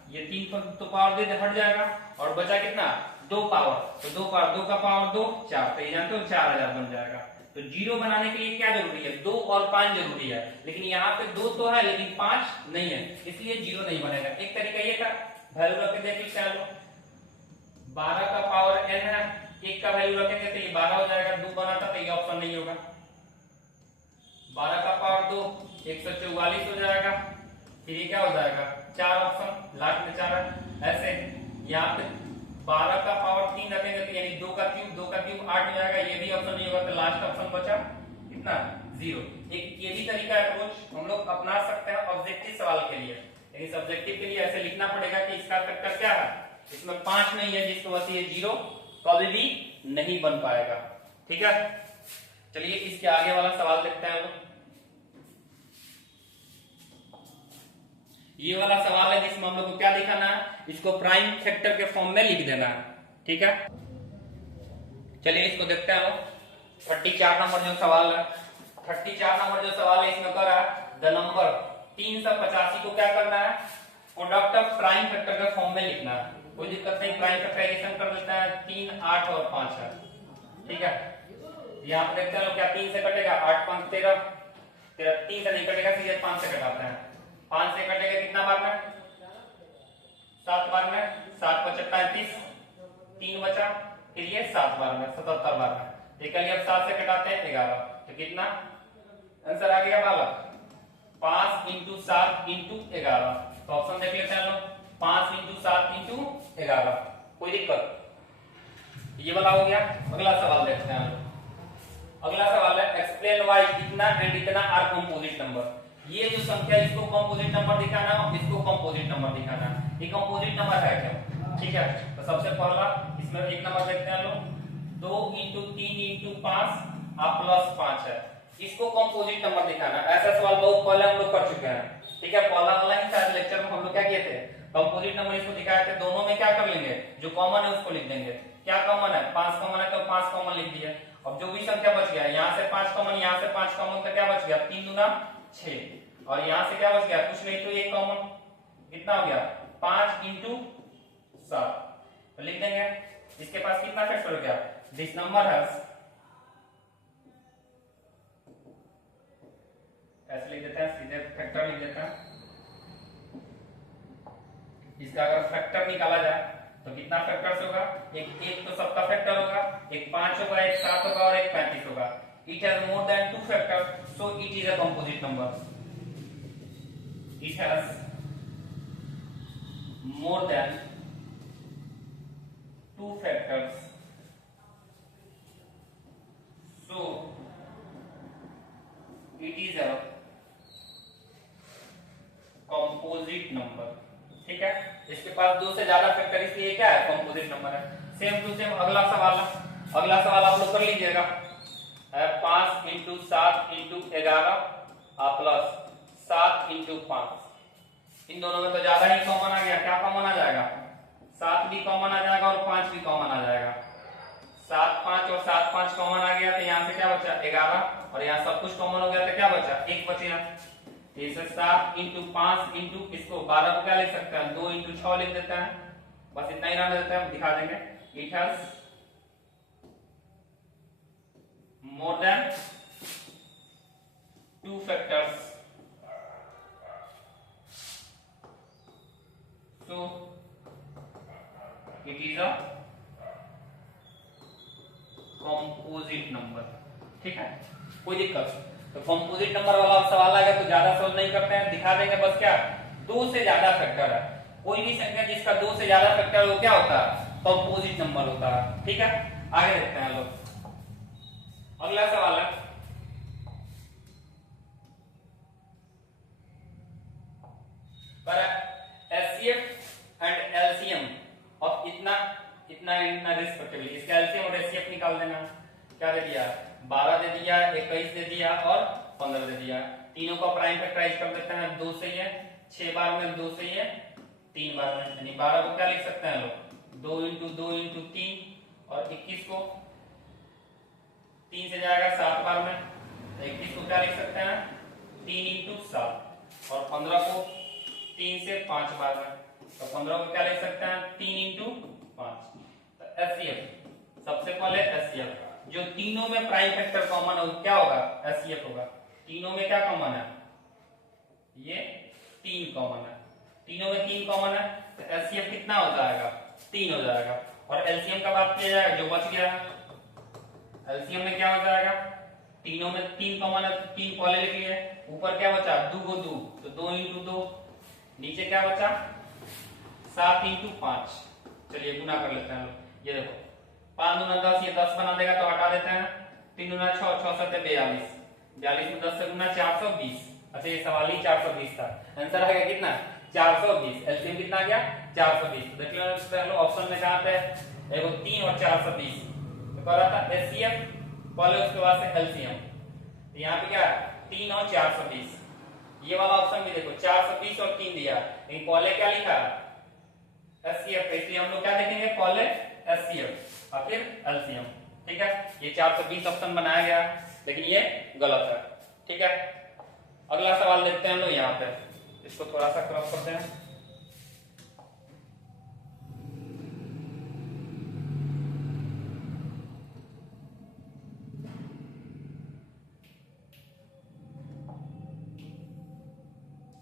ये 3 पर तो पावर दे हट जाएगा और बचा कितना 2 पावर, तो 2 पावर 2 का पावर 2 4, तो ये जानते हो 4000 बन जाएगा। तो 0 बनाने के लिए क्या जरूरी है, 2 और 5 जरूरी है, लेकिन यहाँ पे 2 तो है लेकिन 5 नहीं है, इसलिए 0 नहीं बनेगा। एक तरीका ये था, वैल्यू रख के देख लीजिए लो, 12 का पावर n है, 1 का वैल्यू रखेंगे तो ये 12 हो जाएगा, 2 बना था तो ये ऑप्शन नहीं होगा। 12 का पावर 2 144 हो जाएगा, फिर ये क्या हो जाएगा 4 ऑप्शन, लास्ट में 4 है। ऐसे यहाँ पे 12 का पावर 3 रखेंगे तो यानी 2 का क्यूब 8 हो जाएगा, ये भी ऑप्शन नहीं होगा, तो लास्ट ऑप्शन बचा कितना 0। एक ये भी तरीका अप्रोच हम लोग अपना सकते हैं ऑब्जेक्टिव सवाल के लिए, लेकिन सब्जेक्टिव के लिए ऐसे लिखना पड़ेगा कि इसका फैक्टर क्या है, इसमें 5 नहीं है, जिसकी वजह से ये 0 कभी भी नहीं बन पाएगा। ठीक है, चलिए इसके आगे वाला सवाल देखते हैं हम लोग। ये वाला सवाल है जिसमें हम लोग को क्या दिखाना है, इसको प्राइम फैक्टर के फॉर्म में लिख देना है। ठीक है, चलिए इसको देखते हैं हम। 34 नंबर जो सवाल है, 34 नंबर जो सवाल है इसमें कर रहा है द नंबर 385 को क्या करना है, प्रोडक्ट ऑफ प्राइम फैक्टर के फॉर्म में लिखना है। कोई दिक्कत नहीं, प्राइम फैक्टराइजेशन कर देता है, 3 8 और 5 है। ठीक है, यहाँ पे देखते हैं क्या 3 से कटेगा 8 5 13, 3 से नहीं कटेगा, सीधे 5 से कटाते हैं। 5 से कटेगा कितना बार में, 7 बार में, 7 5 35, 3 बचा, फिर ये 7 बार में 77 बार में। ठीक है, अब 7 से कटाते हैं 11, तो कितना आंसर आ गया बालक 5 × 7 × 11। तो ऑप्शन देख लेते हैं लोग, 5 × 7 × 11। कोई दिक्कत, ये वाला हो गया। अगला सवाल देखते हैं हम लोग। अगला सवाल है एक्सप्लेन व्हाई इतना एंड इतना आर कंपोजिट नंबर। ये जो संख्या इसको कंपोजिट नंबर दिखाना और इसको कंपोजिट नंबर दिखाना, ये कंपोजिट नंबर है क्या। ठीक है, तो सबसे पहला इसमें एक नंबर देखते हैं लोग, 2 × 3 × 5 प्लस 5 है, इसको कंपोजिट नंबर दिखाना। ऐसा सवाल बहुत पहले हम लोग कर चुके हैं। ठीक है, पहला वाला ही शायद लेक्चर में हम लोग क्या किए थे, कंपोजिट नंबर इसको दिखाए थे। दोनों में क्या कर लेंगे, जो कॉमन है उसको लिख देंगे। क्या कॉमन है, 5 कॉमन है तो 5 कॉमन लिख दिया। अब जो भी संख्या बच गया, यहाँ से 5 कॉमन, यहाँ से 5 कॉमन, तो क्या बच गया 3 दूना 6, और यहाँ से क्या बच गया कुछ नहीं तो ये कॉमन, कितना हो गया 5 × 7, तो लिख देंगे। इसके पास कितना फैक्टर हो गया, दिस नंबर हैज, ऐसे लिख देते हैं, सीधे फैक्टर लिख देते हैं। इसका अगर फैक्टर निकाला जाए तो कितना फैक्टर्स होगा, एक तो सबका फैक्टर होगा, एक 5 होगा, एक 7 होगा और एक 35 होगा। It has more than 2 factors, so it is a composite number. It has more than 2 factors, so it is a composite number. ठीक है, इसके पास 2 से ज्यादा फैक्टर, इसलिए क्या है कंपोजिट नंबर है। सेम टू सेम अगला सवाल है, अगला सवाल आप लोग कर लीजिएगा। 5 × 7 × 11 प्लस 7 × 5, इन दोनों में तो ज्यादा ही कॉमन आ गया। क्या कॉमन आ जाएगा, 7 भी कॉमन आ जाएगा और 5 भी कॉमन आ जाएगा। 7 5 और 7 5 कॉमन आ गया, तो यहाँ से क्या बचा 11, और यहाँ सब कुछ कॉमन हो गया तो क्या बचा 1 बचेगा। इसे 7 × 5 × इसको 12 को क्या लिख सकते हैं, 2 × 6 लिख देते हैं। बस इतना ही रहने देते हैं, दिखा देंगे। It has more than 2 factors, so it is a composite number. ठीक है, कोई दिक्कत, तो कंपोजिट नंबर वाला सवाल आएगा तो ज्यादा सोच नहीं करते हैं, दिखा देंगे बस। क्या 2 से ज्यादा फैक्टर है, कोई भी संख्या जिसका 2 से ज्यादा फैक्टर है वो क्या होता है, कंपोजिट नंबर होता है। ठीक है, आगे देखते हैं लोग। अगला सवाल है एचसीएफ एंड एलसीएम ऑफ इतना इतना इतना रिस्पेक्टिवली, इसका एलसीएम और एचसीएफ निकाल देना। क्या दे दिया, 12 दे दिया, 21 दे दिया और 15 दे दिया। तीनों को प्राइम फैक्टराइज कर देते हैं, 2 से ये 6 बार में, 2 से ये 3 बार में, यानी 12 को क्या लिख सकते हैं लोग 2 × 2 × 3, और 21 को 3 से जाएगा 7 बार में, तो 21 को क्या लिख सकते हैं 3 इंटू 7 और 15 को 3 से 5 बार में, तो 15 को क्या लिख सकते हैं 3 इंटू 5। तो एचसीएफ सबसे पहले एचसीएफ का जो तीनों में प्राइम फैक्टर कॉमन है क्या होगा एचसीएफ होगा। तीनों में क्या कॉमन है ये 3 कॉमन है, तीनों में 3 कॉमन है तो एचसीएफ कितना हो जाएगा 3 हो जाएगा। और एलसीएम का बात किया जाएगा जो बच गया एलसीएम में क्या हो जाएगा तीनों में 3 कॉमन है तो 3 पहले लिख लिए, ऊपर क्या बचा 2 को 2 तो 2 इंटू 2, नीचे क्या बचा 7 इंटू 5। चलिए गुना कर लेते हैं लोग, ये देखो 5 दूना 10 ये 10 बना देगा तो हटा देते हैं, 3 दूना 6 6 7 42, 42 में 10 से गुना 420। अच्छा ये सवाल ही 420 था, आंसर आ गया कितना 420। एलसीएम कितना आ गया 420। तो देख लो ऑप्शन में कहां पे देखो 3 और 420 तो कह रहा था एचसीएफ पहले उसके बाद से एलसीएम, तो यहाँ पे क्या 3 और 420। ये वाला ऑप्शन भी देखो 420 और 3 दिया लेकिन पहले क्या लिखा एचसीएफ, इसलिए हम लोग क्या देखेंगे पहले एचसीएफ और फिर एलसीएम। ठीक है ये 420 ऑप्शन बनाया गया लेकिन ये गलत है। ठीक है अगला सवाल देखते हैं हम लोग, यहाँ पे इसको थोड़ा सा क्रॉस करते हैं।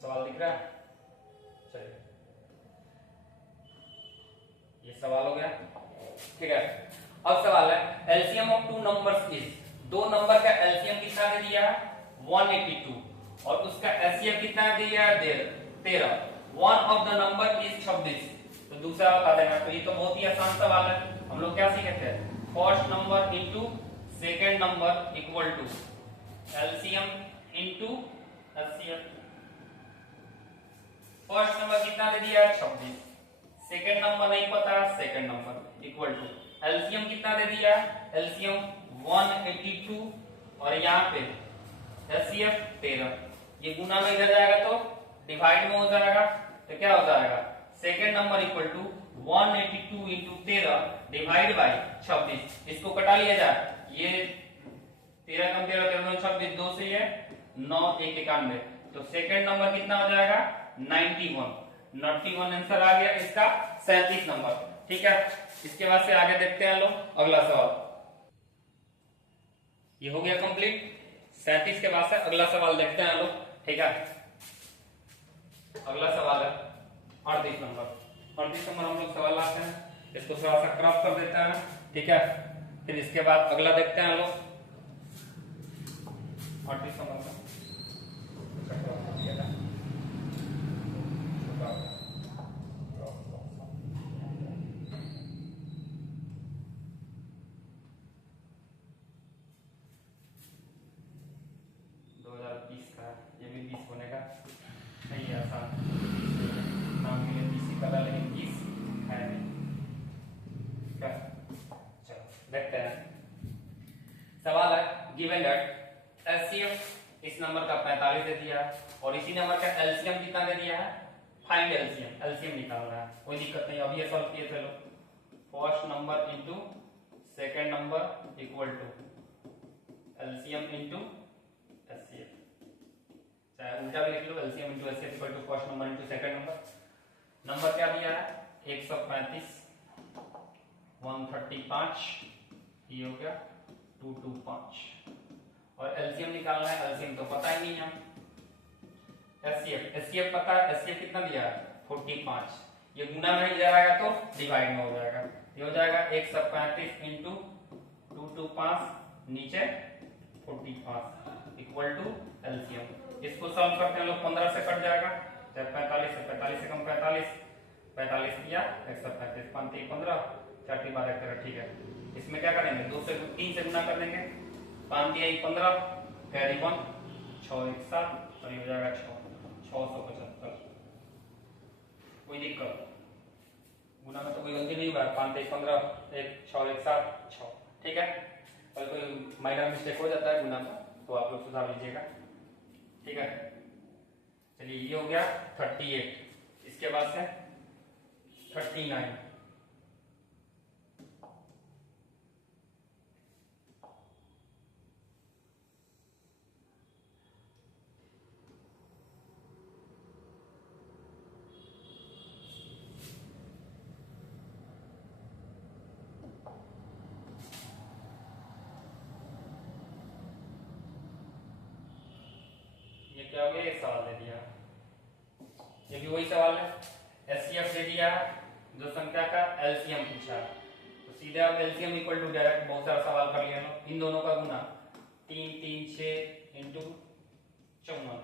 सवाल दिख रहा है, चलिए ये सवाल हो गया। ठीक है अब सवाल है LCM of 2 numbers is, 2 number का एलसीएम कितना दे दिया 182 और उसका एचसीएफ कितना दे दिया 13, one of the number is 26। तो दूसरा बता देना। तो ये तो बहुत ही आसान सवाल है, हम लोग क्या सीखे थे first number into second number equal to LCM into HCF. First number कितना दे दिया 26, सेकेंड नंबर नहीं पता second number equal to LCM कितना दे दिया एलसीएम 182 और यहाँ पे एचसीएफ 13। ये गुना में इधर जाएगा तो डिवाइड में हो जाएगा तो क्या हो जाएगा second number equal to 182 into 13 divide by 26। इसको कटा लिया जाए, ये 13 कम 13 13 26 2 से ये 9 1 91 तो सेकेंड नंबर कितना हो जाएगा 91 आंसर आ गया इसका 37 नंबर। ठीक है इसके बाद से आगे देखते हैं लोग अगला सवाल। ये हो गया कंप्लीट 37 के बाद से अगला सवाल देखते हैं लोग। ठीक है अगला सवाल है 38 नंबर। 38 नंबर हम लोग सवाल लाते हैं, इसको थोड़ा सा क्रॉप कर देते हैं। ठीक है फिर इसके बाद अगला देखते हैं लोग 38 नंबर का। सवाल है गिवन दैट एचसीएफ इस नंबर का 45 दे दिया और इसी नंबर का एलसीएम कितना दे दिया है, फाइंड एलसीएम, एलसीएम निकालना है। कोई दिक्कत नहीं, अभी ये सॉल्व किए थे लोग। First number into second number equal to LCM into HCF, चाहे उल्टा भी लिख लो, LCM into HCF equal to first number into second number. Number क्या दिया है 135 135 ये हो गया 225 और एलसीएम निकालना है, एलसीएम तो पता ही नहीं है। एचसीएफ पता है, एचसीएफ कितना दिया है 45, ये गुना में जाएगा तो डिवाइड में हो जाएगा, ये हो जाएगा 135 इंटू 225 नीचे 45 इक्वल टू एलसीएम। इसको सॉल्व करते हैं लोग 15 से कट जाएगा, 45 से 45 से कम 45 45 दिया 135 5 15 4 12 13। ठीक है इसमें क्या करेंगे 2 से 3 से गुना कर देंगे, 5 दिया 15 कैरी 1 6 1 7 और ये हो जाएगा 675। कोई दिक्कत गुना में तो कोई गलती नहीं हुआ, 5 1 15 1 6 1 7 6। ठीक है और कोई माइनर मिस्टेक हो जाता है गुना में तो आप लोग सुधार लीजिएगा। ठीक है चलिए ये हो गया 38, इसके बाद से 39 39 क्या हो गया, ये सवाल दे दिया, ये भी वही सवाल है, एचसीएफ दे दिया जो संख्या का एलसीएम पूछा, तो सीधे आप एलसीएम इक्वल टू डायरेक्ट बहुत सारा सवाल कर लिया लो, इन दोनों का गुना 3 3 6 इंटू 54,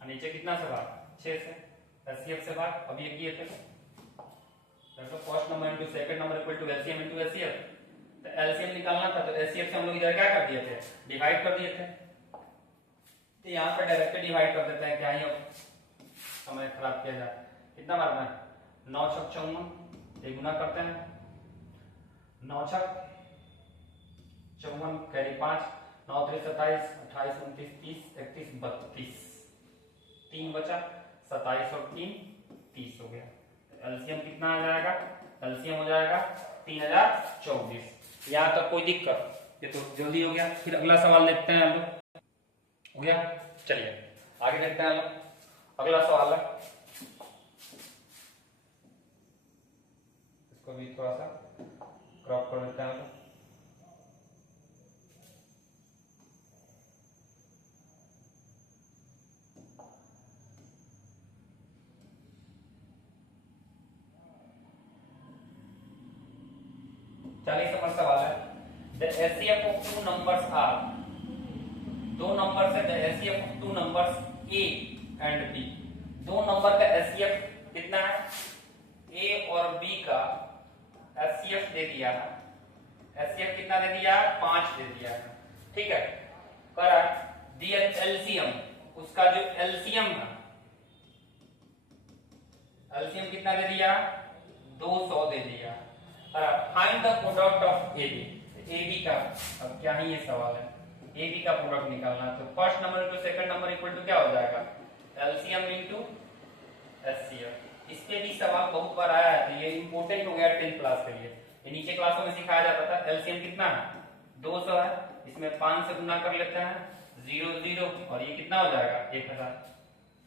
और नीचे कितना से भाग 6 से, एचसीएफ से भाग, अब ये किए थे तो first number into second number equal to LCM into HCF, तो एलसीएम निकालना था तो एचसीएफ से हम लोग इधर क्या कर दिए थे, डिवाइड कर दिए थे, तो यहाँ पर डायरेक्ट डिवाइड कर देते हैं, क्या ही समय खराब किया जाए, कितना मारना है 9 छक 54, एक गुना करते हैं 9 छक 54 कैरी 5, 9 3 27, 28 29 30 31 32, 3 बचा 27 और 3 30 हो गया, एलसीएम कितना आ जाएगा, एलसीएम हो जाएगा 3024। यहाँ तक कोई दिक्कत, ये तो जल्दी हो गया। फिर अगला सवाल देखते हैं हम लोग, हो गया, चलिए आगे देखते हैं हम लोग, अगला सवाल है, इसको भी थोड़ा सा क्रॉप कर देते हैं हम लोग। नंबर सवाल है, the HCF of two numbers are, दो नंबर से the HCF of two numbers A and B, दो नंबर का HCF कितना है, A और B का HCF दे दिया है, HCF कितना दे दिया है 5 दे दिया है, ठीक है, पर दिया LCM, उसका जो LCM है, LCM कितना दे दिया 200 दे दिया, find the product of AB, AB का अब क्या ही ये सवाल है, AB का प्रोडक्ट निकालना है, तो first number to second number equal to क्या हो जाएगा LCM इनटू HCF, इस पे भी सवाल बहुत बार आया है, तो ये इंपॉर्टेंट हो गया 10th क्लास के लिए, ये नीचे क्लासों में सिखाया जाता था, LCM कितना है 200 है, इसमें 5 से गुना कर लेते हैं 0 0, और ये कितना हो जाएगा 1000,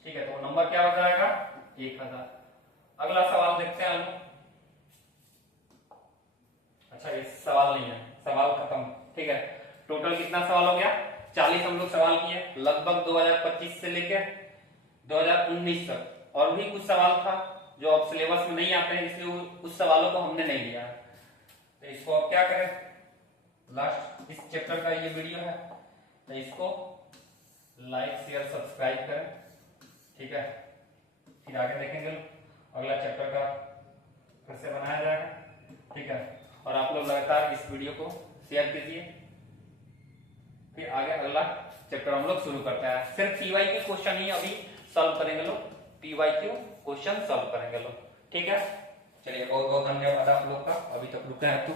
ठीक है, तो नंबर क्या हो जाएगा 1000। अगला सवाल देखते हैं हम, अच्छा ये सवाल नहीं है, सवाल खत्म, ठीक है, टोटल कितना सवाल हो गया 40 हम लोग सवाल किए, लगभग 2025 से लेके 2019 तक, और भी कुछ सवाल था जो अब सिलेबस में नहीं आते हैं, इसलिए उस सवालों को हमने नहीं लिया, तो इसको अब क्या करें, लास्ट इस चैप्टर का ये वीडियो है, तो इसको लाइक शेयर सब्सक्राइब करें, ठीक है, फिर आगे देखेंगे अगला चैप्टर का फिर से बनाया जाएगा, ठीक है, और आप लोग लगातार इस वीडियो को शेयर कीजिए, फिर आगे अगला चैप्टर हम लोग शुरू करते हैं, सिर्फ पीवाईक्यू क्वेश्चन ही अभी सॉल्व करेंगे लोग, पीवाईक्यू क्वेश्चन सॉल्व करेंगे लोग, ठीक है, चलिए बहुत बहुत धन्यवाद आप लोग का, अभी तक रुके हैं तो